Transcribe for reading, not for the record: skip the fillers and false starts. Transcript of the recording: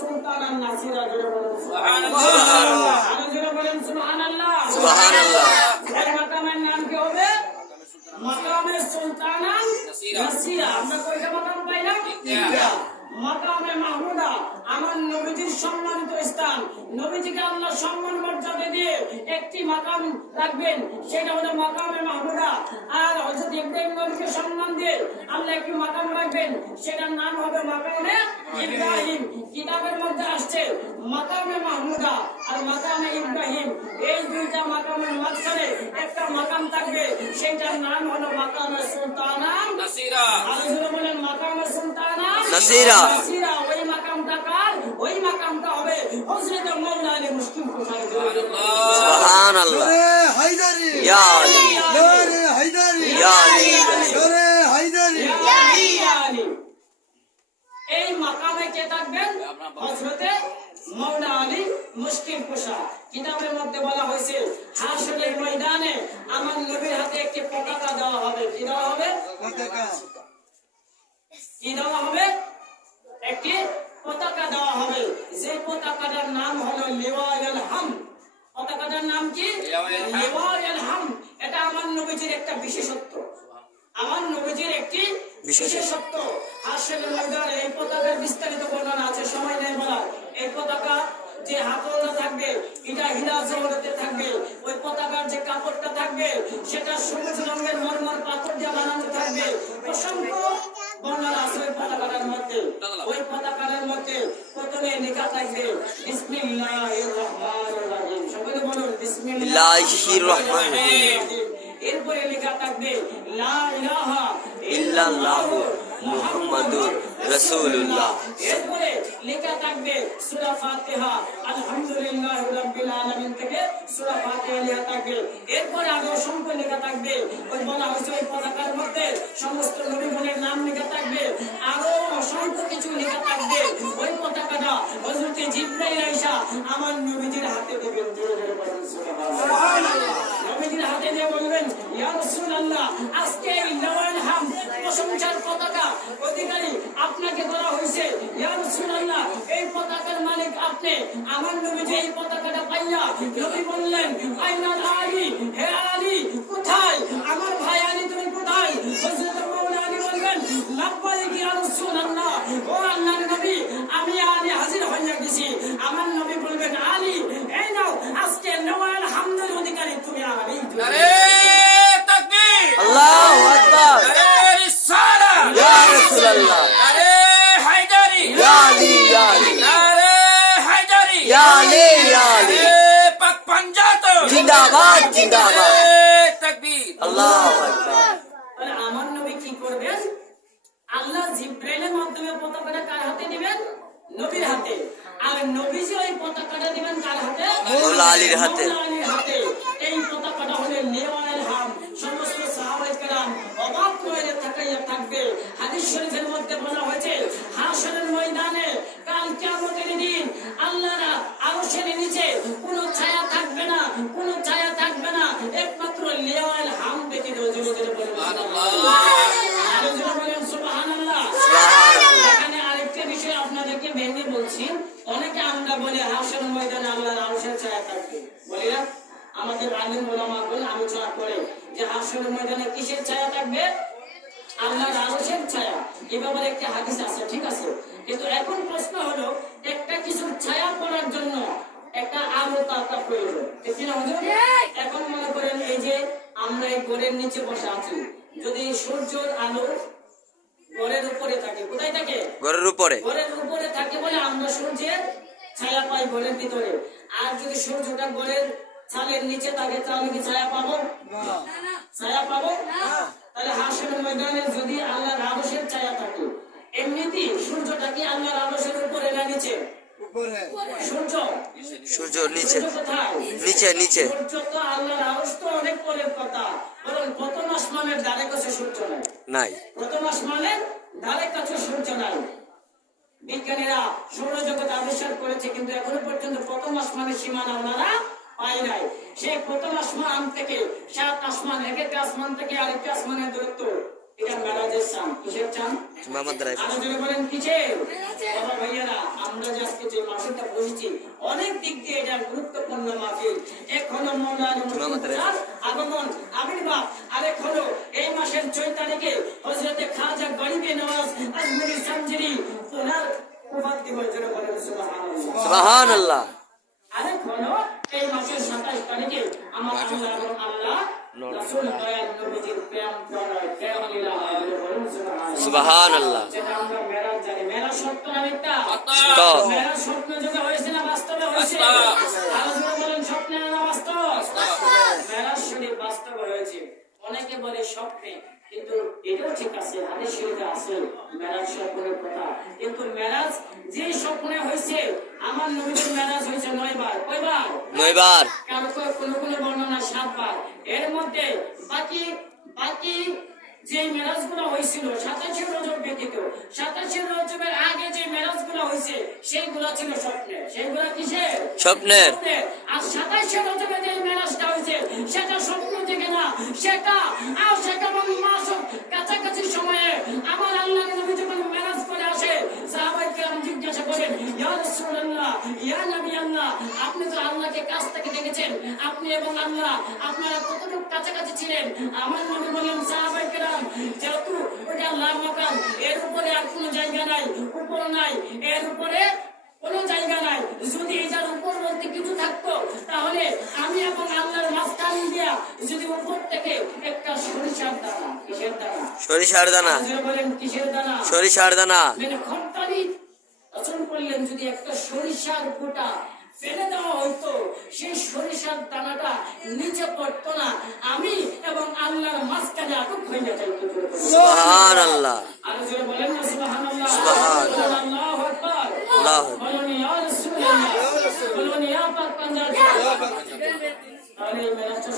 সুলতানান নাসিরা জোরে বলেন সুবহানাল্লাহ আরো জোরে বলেন সুবহানাল্লাহ সুবহানাল্লাহ এই মাকামের নাম কি হবে মাকামে সুলতানান নাসিরা আমরা কয়টা মাকাম পাইলাম তিনটা মাকামে মাহমুদা আমার নবীজির সম্মানিত স্থান নবীজিকে আল্লাহ সম্মান মর্যাদা দিয়ে একটি মাকাম রাখবেন সেটা হলো মাকামে মাহমুদা আর হযরত ইব্রাহিম নবীকে সম্মান দিয়ে আল্লাহ একটি মাকাম রাখবেন সেটার নাম হবে মাকামে ইব্রাহিম কিতাবের মধ্যে আসছে মাকামে মাহমুদা আর মাকামে ইব্রাহিম এই দুইটা মাকামের মাঝখানে একটা মাকাম থাকবে সেটার নাম হলো মাকামে সুলতানান নাসিরা আল্লাহ বলেন মাকামে সুলতানান নাসিরা ওই মাকামটা কার ওই মাকামটা হবে হযরত মাওলানা আলী মুশকিল কোথায় সুবহানাল্লাহ হায়দারি ইয়া আলী নারে হায়দারি ইয়া আলী নারে হায়দারি আলী এই মাকামে কে থাকবেন হযরত মাওলানা আলী মুশকিল কোশা কিতাবের মধ্যে বলা হয়েছে হাসরের ময়দানে আমার নবীর হাতে একটি পতাকা দেওয়া হবে কি দেওয়া হবে পতাকা কি দেওয়া হবে একটি পতাকা দেওয়া হবে যে পতাকাটার নাম হলো লিওয়াউল হামদ পতাকাটার নাম কি লিওয়াউল হামদ এটা আমার নবীজির একটা বিশেষত্ব আমার নবীজির একটি বিশেষত্ব হাসরের ময়দানে এই পতাকার বিস্তারিত বর্ণনা আছে সময় নেই বলা এই পতাকা যে হাতলটা থাকবে এটা হীরা জওহরতে থাকবে ওই পতাকার যে কাপড়টা থাকবে সেটা সবুজ রঙের মরমর পাথর দিয়ে বানানো থাকবে অসংখ্য বর্ণনা আছে ওই পতাকার মধ্যে ওই পতাকার মধ্যে প্রথমে লেখা থাকবে বিসমিল্লাহির রহমানির রহিম সকলে বলুন বিসমিল্লাহির রহমানির রহিম এরপরে লেখা থাকবে লা ইলাহা ইল্লাল্লাহু মুহাম্মাদুর রাসূলুল্লাহ এরপরে লেখা থাকবে সূরা ফাতিহা আলহামদুলিল্লাহি রাব্বিল আলামিন থেকে সূরা ফাতিহা লেখা থাকবে এরপরে আরো অসংখ্য লেখা থাকবে ওই বলা হয়েছে ওই পতাকার মধ্যে সমস্ত নবীগণের নাম লেখা থাকবে আরো অসংখ্য কিছু লেখা থাকবে ওই পতাকাটা হযরত জিবরাইল আয়েশা আমার নবীজির হাতে দেবেন জোরে জোরে বলুন সুবহানাল্লাহ নবীজির হাতে দিয়ে বলবেন ইয়া রাসূলুল্লাহ আজকে এই লিওয়াউল হামদ প্রশংসার পতাকা অধিকারী আপনাকে বলা হয়েছে ইয়া রাসূলুল্লাহ এই পতাকার মালিক আপনি আমার নবীজি এই পতাকাটা পাইয়া নবী বললেন আইনা আলী হে আলী কোথায় আমার ভাই আলী তুমি কোথায় হযরত মাওলানা আলী বলবেন লাব্বাইক ইয়া রাসূলুল্লাহ ও আল্লাহর নবী আমি আলী হাজির হইয়া গেছি আমার নবী বলবেন আলী এই নাও আজকে লিওয়াউল হামদের অধিকারী তুমি আলী নারে তাকবীর আল্লাহু আকবার নারে রিসালাত ইয়া রাসূলুল্লাহ নারে হায়দারি ইয়া আলী ইয়া আলী নারে হায়দারি ইয়া আলী ইয়া আলী পাক পাঞ্জাত জিন্দাবাদ জিন্দাবাদ তাকবীর আল্লাহু আকবার আর আমার নবী কি করবেন আল্লাহ জিবরাইলের মাধ্যমে পতাকাটা কার হাতে দিবেন নবীর হাতে আর নবীজি ওই পতাকাটা দিবেন কার হাতে মাওলানা আলীর হাতে মাওলানা আলীর হাতে এই পতাকাটা হলো লিওয়াউল হামদ সমস্ত সাহাবায়ে কেরাম অবাক হয়ে তাকাইয়া থাকবে হাদিস শরীফের মধ্যে বলা হয়েছে হাশরের ময়দানে কাল কিয়ামতের দিন আল্লাহর আরশের নিচে কোনো ছায়া থাকবে না কোনো ছায়া থাকবে না একমাত্র লিওয়াউল হামদ ব্যতীত জোরে জোরে বলুন সুবহানাল্লাহ আরো জোরে বলুন সুবহানাল্লাহ সুবহানাল্লাহ এখানে আরেকটা বিষয় আপনাদেরকে ভেঙে বলছি অনেকে আমরা বলি হাশরের ময়দানে আল্লাহর আরশের ছায়া থাকবে বলি না আমাদের আলেম ওলামাগণ আলোচনা করে যে হাশরের ময়দানে কিসের ছায়া থাকবে আল্লাহর আরশের ছায়া এই ব্যাপারে একটা হাদিস আছে ঠিক আছে কিন্তু এখন প্রশ্ন হলো একটা কিছুর ছায়া পড়ার জন্য একটা আলো তার প্রয়োজন ঠিক না হুজুর এখন মনে করেন এই যে আমরা এই ঘরের নিচে বসে আছি যদি সূর্যের আলো ঘরের উপরে থাকে কোথায় থাকে ঘরের উপরে ঘরের উপরে থাকে বলে আমরা সূর্যের ছায়া পাই ঘরের ভিতরে আর যদি সূর্যটা ঘরের ছালের নিচে থাকে তাহলে কি ছায়া পাবো না ছায়া পাবো না তাহলে হাশরের ময়দানে যদি আল্লাহর আরশের ছায়া থাকে এমনিতেই সূর্যটা কি আল্লাহর আরশের উপরে না নিচে উপরে সূর্য সূর্য নিচে সূর্য কোথায় নিচে নিচে সূর্য তো আল্লাহর আরশ তো অনেক পরের কথা বরং প্রথম আসমানের ধারে কাছে সূর্য নাই নাই প্রথম আসমানের ধারে কাছে সূর্য নাই বিজ্ঞানীরা সৌরজগৎ আবিষ্কার করেছে কিন্তু এখনো পর্যন্ত প্রথম আসমানের সীমানা ওনারা পায় নাই সেই প্রথম আসমান থেকে 7 আসমান এক একটা আসমান থেকে আরেকটা আসমানের দূরত্ব এটা মেরাজের চাঁদ কিসের চাঁদ মামার দ্বারা আরো জোরে বলেন কিসের বাবা ভাইয়ারা আমরা আমরা যে আজকে যে মাহফিলটা বসেছি অনেক দিক দিয়ে এটা গুরুত্বপূর্ণ মাহফিল। এখনো মৌলানা মুস্তাফার আগমন আবির্ভাব, আরেক হলো এই মাসের 6 তারিখে হযরতে খাজা গরিবে নওয়াজ আজমিরি সামজিরি ওনার ওফাত দিবসের বলেন সুবহানাল্লাহ। সুবহানাল্লাহ। আরেক হলো এই মাসের 27 তারিখে আমার আল্লাহ এবং আল্লাহ রাসূল দয়াল নবীজির প্রেম প্রণয় কেমনিলা বলেন সুবহানাল্লাহ। সুবহানাল্লাহ। যেটা আমরা মেরাজ জানি, মেরাজ সত্য না মিথ্যা? তো মেরাজ স্বপ্ন যুগে হয়েছে না বাস্তবে হয়েছে? আরো জোরে বলেন, স্বপ্নে না বাস্তব? মেরাজ শরীফ বাস্তবে হয়েছে। অনেকে বলে স্বপ্নে, কিন্তু এটাও ঠিক আছে, হাদিস শরীফে আছে মেরাজ স্বপ্নের কথা। কিন্তু মেরাজ যে স্বপ্নে হয়েছে, আমার নবীর মেরাজ হয়েছে 9 বার। কয়বার? 9 বার। কারো কোনো কোনো বর্ণনা 7 বার। এর মধ্যে বাকি যে মেরাজ গুলো হয়েছিল 27 রজব ব্যতীত, 27 রজবের আগে যে মেরাজ গুলো হয়েছে সেইগুলো ছিল স্বপ্নে। সেইগুলো কিসের? স্বপ্নের। আর 27 রজবে যে মেরাজটা হয়েছে সেটা স্বপ্ন থেকে না, সেটা মাসের কাছাকাছি সময়ে আমার আল্লাহর নবী যখন মেরাজ করে আসে, সাহাবায়ে কেরাম জিজ্ঞাসা করেন, ইয়া রাসূলুল্লাহ, ইয়া নবী আল্লাহ, আপনি তো আল্লাহকে কাছ থেকে দেখেছেন, আপনি এবং আল্লাহ আপনারা কতটুকু কাছাকাছি ছিলেন? আমার নবী বলেন, সাহাবায়ে কেরাম, যেহেতু ওটা আল্লাহর মাকাম, এর উপরে আর কোনো জায়গা নাই, উপর নাই, এর উপরে কোনো জায়গা নাই। যদি এটার উপর বলতে কিছু থাকতো তাহলে আমি এবং আল্লাহর মাঝখান দিয়া যদি উপর থেকে একটা সরিষার দানা, কিসের দানা? সরিষার দানা। আপনারা বলেন কিসের দানা? সরিষার দানা। মানে খন্তানি রচন করলেন, যদি একটা সরিষার ফোঁটা ফেলে দেওয়া হইতো, সেই সরিষার দানাটা নিচে পড়তো না, আমি এবং আল্লাহর মাঝখানে আটক হয়ে যাইতো। সুবহানাল্লাহ। আর জোরে বলেন না সুবহানাল্লাহ। সুবহানাল্লাহ। আল্লাহু আকবার। আল্লাহু আকবার। বলুন ইয়া রাসূলুল্লাহ, বলুন ইয়া পাক পাঞ্জাব। তাহলে এই মেরাজটা